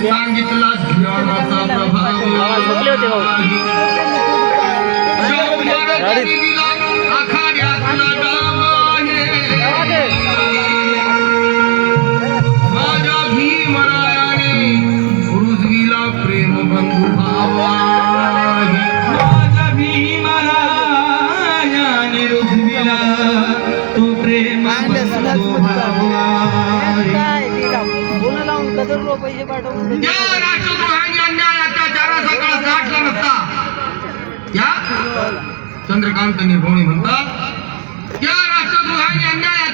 सांगितला ज्ञानाचा प्रभाव आखाड्यातला डाव आहे माझ्या भीमरायाने रुजविला प्रेम बंधू भाव आहे माझ्या भीमरायाने रुजविला तो प्रेम बंधू भाव त्या राष्ट्रद्रोहांनी अन्याय अत्याचाराचा काळ गाठला नसता त्या चंद्रकांत निर्भवणी म्हणतात त्या राष्ट्रद्रोहांनी अन्याय